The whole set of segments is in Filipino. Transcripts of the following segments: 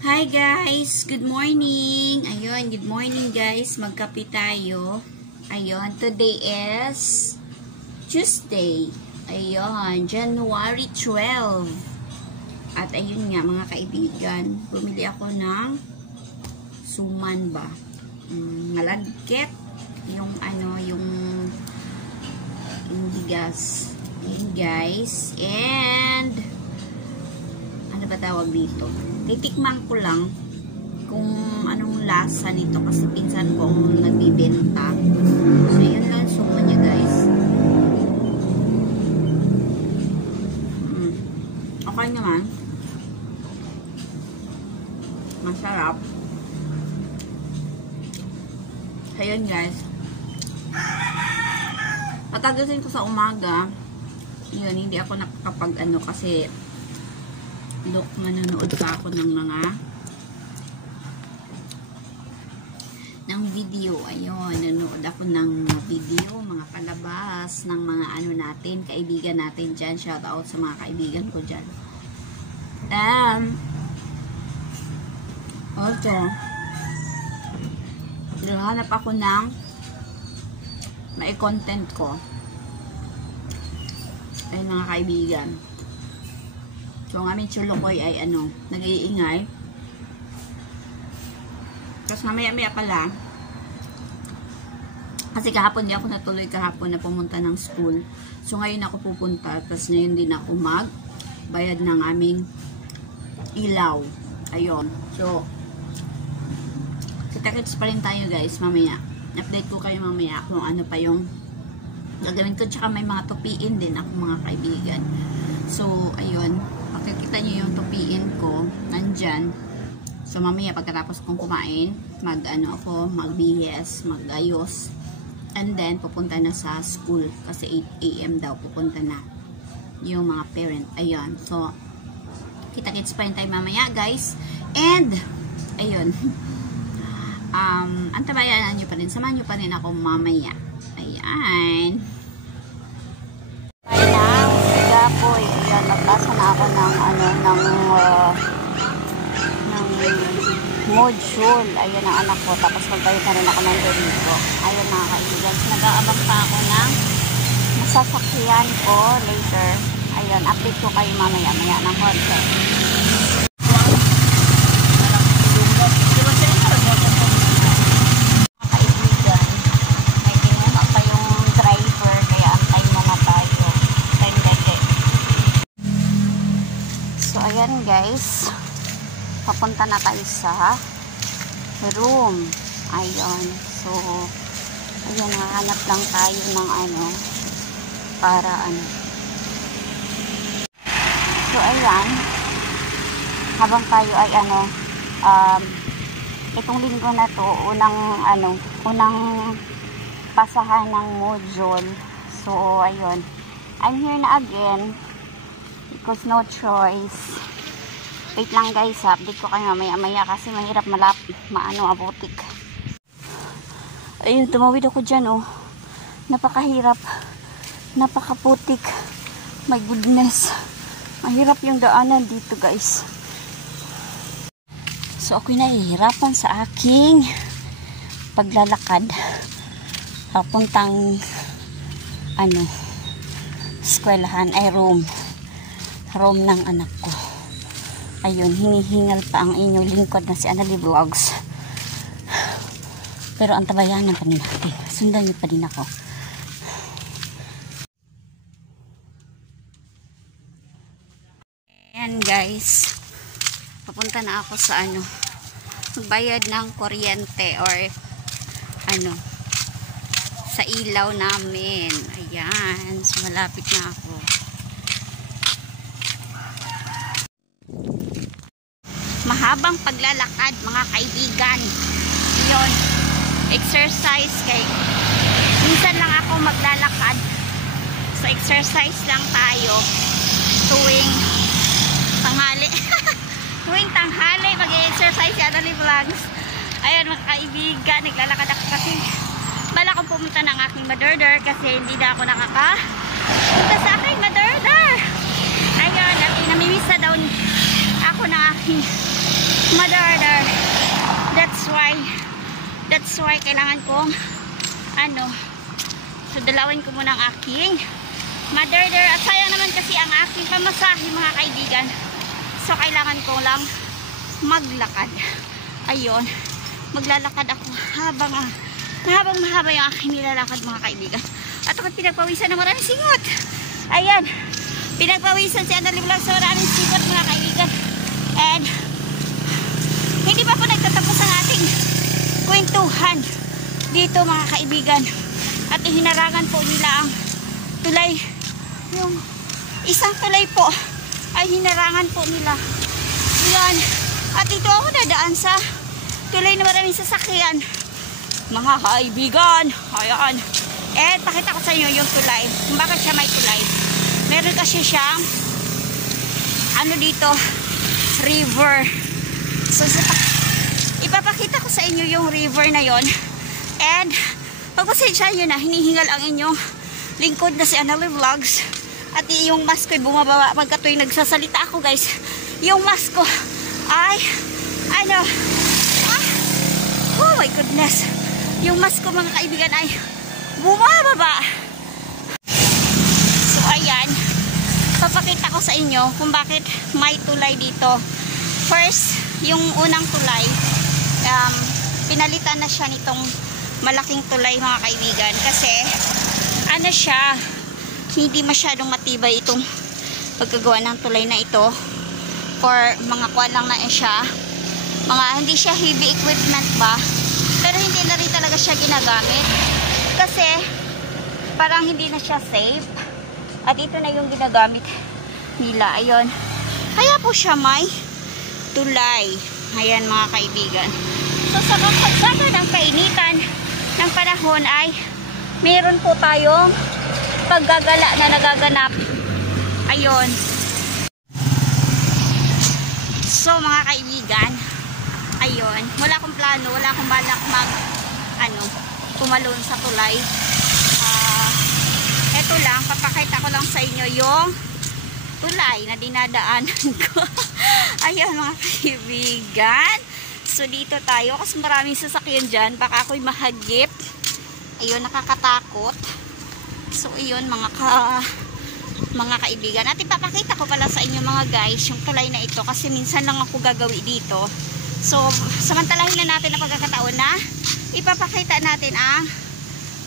Hi guys! Good morning! Ayun, good morning guys. Magkape tayo. Ayun, today is Tuesday. Ayun, January 12. At ayun nga mga kaibigan, bumili ako ng suman ba? Malagkit. Yung yung bigas. Ayun guys. And ano ba tawag dito? Titikman ko lang kung anong lasa nito kasi pinsan ko ang nagbibenta. So, yun lang suman niya guys. Okay naman. Masarap. Ayun guys. Patagasin ko sa umaga. Yun, hindi ako nakakapag kasi manonood pa ako ng video. Ayun, nanonood ako ng video, mga palabas ng mga natin, kaibigan natin dyan. Shout out sa mga kaibigan ko dyan. Also, hanap ako ng may content ko. Ay mga kaibigan. So, ang aming chulukoy ay nag-iingay. Tapos mamaya-maya pala, kasi kahapon di ako natuloy kahapon na pumunta ng school. So, ngayon ako pupunta. Tapos ngayon din ako magbayad ng aming ilaw. Ayun. So, kita-kits pa rin tayo guys mamaya. Update ko kayo mamaya kung ano pa yung gagawin ko. Tsaka may mga tupiin din ako mga kaibigan. So, ayun. Makikita nyo yung tupiin ko nandyan. So mamaya pagkatapos kong kumain, magbihis, magayos, and then pupunta na sa school kasi 8 AM daw pupunta na yung mga parent. Ayun. So kita-kits pa rin tayo mamaya guys. And ayun. Antabayan nyo pa rin, samahan nyo pa rin ako mamaya. Ayan. Boy, ayan, nagbasa na ako ng module. Ayan ang anak ko. Tapos magbayad na rin ako ng deligo. Ayan mga kaibigan. Nag-aabang pa ako ng masasakyan ko later. Ayan, update ko kayo mamaya-maya ng konti. Ayan guys, papunta na tayo sa room. Ayun, so ayan, hanap lang tayo ng para so ayan, habang tayo ay itong linggo na to, unang pasahan ng module. So ayun, I'm here na again because no choice. Wait lang guys, update ko kayo mamaya-maya kasi mahirap abutik. Ayun, tumawid ako dyan napakahirap, napakaputik, my goodness, mahirap yung daanan dito guys. So ako'y nahihirapan sa aking paglalakad papuntang eskwelahan ay room ng anak ko. Ayun, hinihingal pa ang inyong lingkod na si Annalie Vlogs. Pero ang tabayanan pa rin natin. Sundan niyo pa din ako. Ayan guys, papunta na ako sa magbayad ng kuryente or sa ilaw namin. Ayan, so malapit na ako. Mahabang paglalakad mga kaibigan. Yun, exercise minsan lang ako maglalakad. So exercise lang tayo tuwing tanghali. Tuwing tanghali mag-exercise si Annalie Vlogs. Ayan mga kaibigan, naglalakad ako kasi bala kong pumunta ng aking mother kasi hindi na ako punta sa aking mother. Ayun, at namimiss na daw ako ng aking Madorder. That's why kailangan kong so dalawin ko muna ang aking madorder. At sayang naman kasi ang aking pamasahe mga kaibigan. So kailangan ko lang maglakad. Ayun, maglalakad ako habang mahaba yung aking nilalakad mga kaibigan. At ako'y pinagpawisan ng maraming singot. Ayan, pinagpawisan si Annalie Vlogs sa maraming singot mga kaibigan. And hindi pa po nagtatapos ang ating kwentuhan dito mga kaibigan. At hinarangan po nila ang tulay. Yung isang tulay po ay hinarangan po nila. Ayan. At dito ako dadaan sa tulay na maraming sasakyan mga kaibigan. Ayan. Eh, pakita ko sa inyo yung tulay. Kung bakit siya may tulay. Meron kasi siyang dito, river. So, ipapakita ko sa inyo yung river na yon. And, pagpasensya nyo na, hinihingal ang inyong lingkod na si Annalie Vlogs. At yung mask ko'y bumababa pagka tuwing nagsasalita ako guys. Yung mask ko ay, oh my goodness. Yung mask ko mga kaibigan ay bumababa. So, ayan. Papakita ko sa inyo kung bakit may tulay dito. First, yung unang tulay, pinalitan na siya nitong malaking tulay mga kaibigan. Kasi, siya, hindi masyadong matibay itong pagkagawa ng tulay na ito. For mga kuwan lang na siya. Hindi siya heavy equipment ba? Pero hindi na rin talaga siya ginagamit. Kasi, parang hindi na siya safe. At ito na yung ginagamit nila. Ayun. Kaya po siya may tulay. Ayan mga kaibigan. So sa pagsagad ng kainitan ng panahon ay meron po tayong paggagala na nagaganap. Ayun. So mga kaibigan, ayun. Wala akong plano, wala akong balak pumalon sa tulay. Ito lang, papakita ko lang sa inyo yung tulay na dinadaanan ko. Ayan mga kaibigan. So dito tayo kasi maraming sasakyan dyan. Baka ako'y mahagip. Ayun, nakakatakot. So ayun mga kaibigan. At ipapakita ko pala sa inyo mga guys yung tulay na ito kasi minsan lang ako gagawi dito. So samantalahin na natin ang pagkakataon na ipapakita natin ang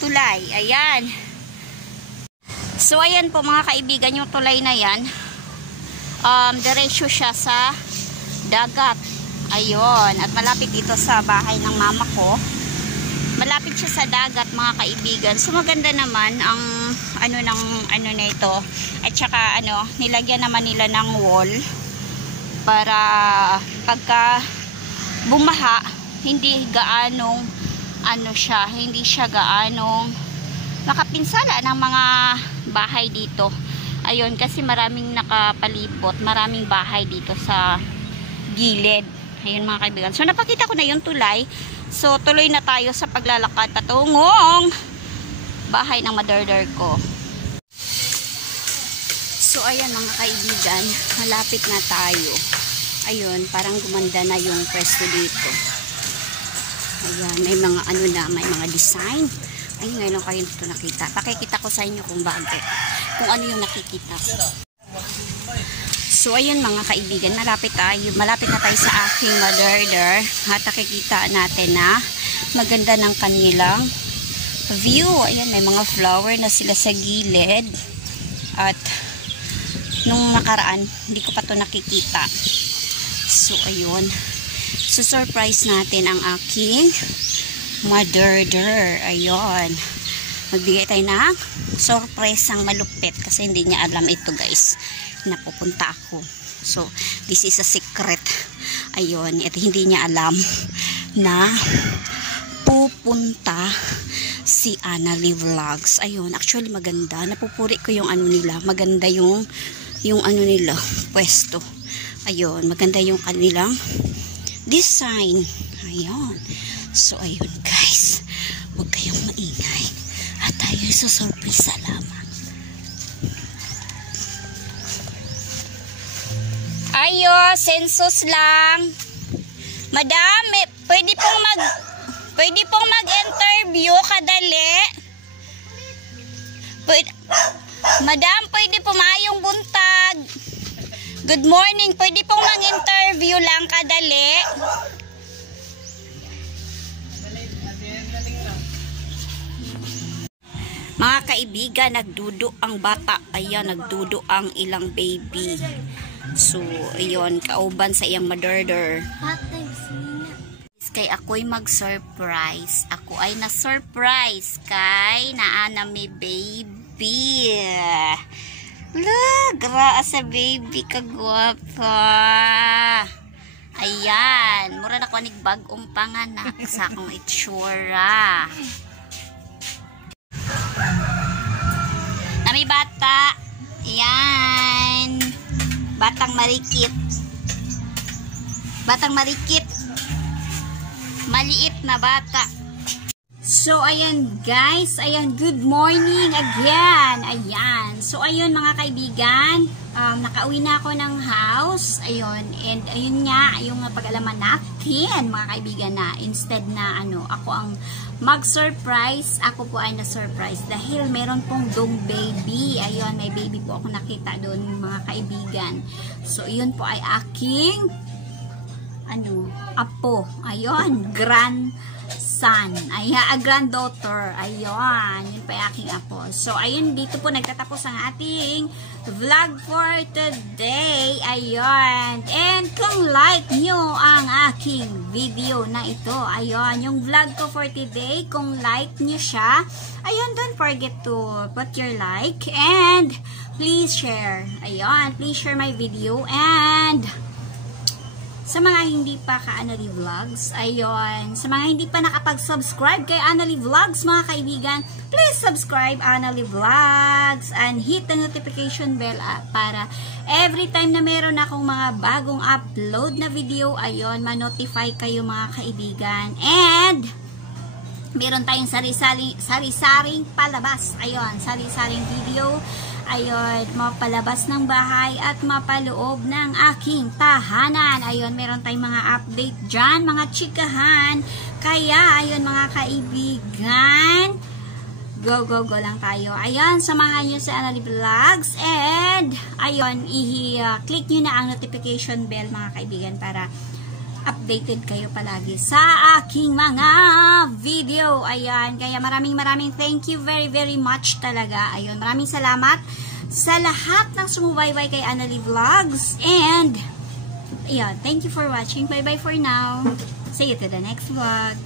tulay. Ayan. So ayan po mga kaibigan, yung tulay na yan, diretso siya sa dagat. Ayun, at malapit ito sa bahay ng mama ko. Malapit siya sa dagat mga kaibigan. So maganda naman ang na ito. At saka nilagyan naman nila ng wall para pagka bumaha, hindi gaanong hindi siya gaanong makapinsala ng mga bahay dito. Ayun, kasi maraming nakapalibot, maraming bahay dito sa gilid. Ayun mga kaibigan. So napakita ko na yung tulay. So tuloy na tayo sa paglalakad patungong bahay ng madorder ko. So ayan mga kaibigan, malapit na tayo. Ayun, parang gumanda na yung pwesto dito. Ayan, may mga may mga design. Ay, ngayon kayo ito nakita. Pakikita ko sa inyo kung bakit. Kung ano yung nakikita ko. So, ayun mga kaibigan. Malapit na tayo sa aking madorder. At nakikita natin na maganda ng kanilang view. Ayan, may mga flower na sila sa gilid. At, nung nakaraan, hindi ko pa ito nakikita. So, ayun. So, surprise natin ang aking madorder. Ayun. Magbigay tayo ng surprise ang malupit kasi hindi niya alam ito guys. Napupunta ako. So, this is a secret. Ayun. At hindi niya alam na pupunta si Annalie Vlogs. Ayun. Actually maganda. Napupuri ko yung nila. Maganda yung nila. Pwesto. Ayun. Maganda yung kanilang design. Ayun. So, ayun guys. Huwag kayong maingay. At tayo sa surprise lamang. Ayo, sensus lang. Madam, pwede pong mag-interview kadali. Madam, pwede po maayong buntag. Good morning, pwede pong mag-interview lang kadali. Mga kaibigan, nagdudo ang bata. Ayan, nagdudo ang ilang baby. So, ayun, kauban sa iyang mother. Kay ako'y mag-surprise. Ako ay na-surprise kay naana may baby. Gra sa baby, kagwapa. Ayan, mura na ko nigbag-ong panganak sa akong itsura. Nami bata. Ayan. Batang marikit. Batang marikit. Maliit na bata. So, ayan guys. Ayan, good morning again. Ayan. So, ayun mga kaibigan. Nakauwi na ako ng house. Ayun. And ayun nga, yung pag-alaman natin mga kaibigan na instead na ako ang mag-surprise, ako po ay na-surprise dahil meron pong dong baby. Ayun, may baby po ako nakita doon mga kaibigan. So, yun po ay aking apo. Ayun, grandson. Ayan, granddaughter. Ayun, yun pa yung aking apo. So, ayun, dito po nagtatapos ang ating vlog for today. Ayun. And kung like nyo ang aking video na ito, ayun, yung vlog ko for today, kung like nyo siya, ayun, don't forget to put your like and please share. Ayun, please share my video. And sa mga hindi pa ka-Annalie Vlogs, ayun, sa mga hindi pa nakapag-subscribe kay Annalie Vlogs, mga kaibigan, please subscribe Annalie Vlogs and hit the notification bell para every time na meron akong mga bagong upload na video, ayun, ma-notify kayo mga kaibigan. And meron tayong sari-saring palabas, ayun, sari-saring video. Ayun, mapalabas ng bahay at mapaloob ng aking tahanan. Ayun, meron tayong mga update dyan, mga chikahan. Kaya, ayun mga kaibigan, go lang tayo. Ayun, samahan nyo sa Annalie Vlogs. And, ayun, i-click nyo na ang notification bell mga kaibigan para updated kayo palagi sa aking mga video. Ayan, kaya maraming thank you very much talaga. Ayun, maraming salamat sa lahat ng sumubaybay kay Annalie Vlogs. And, ayun, thank you for watching. Bye for now. See you to the next vlog.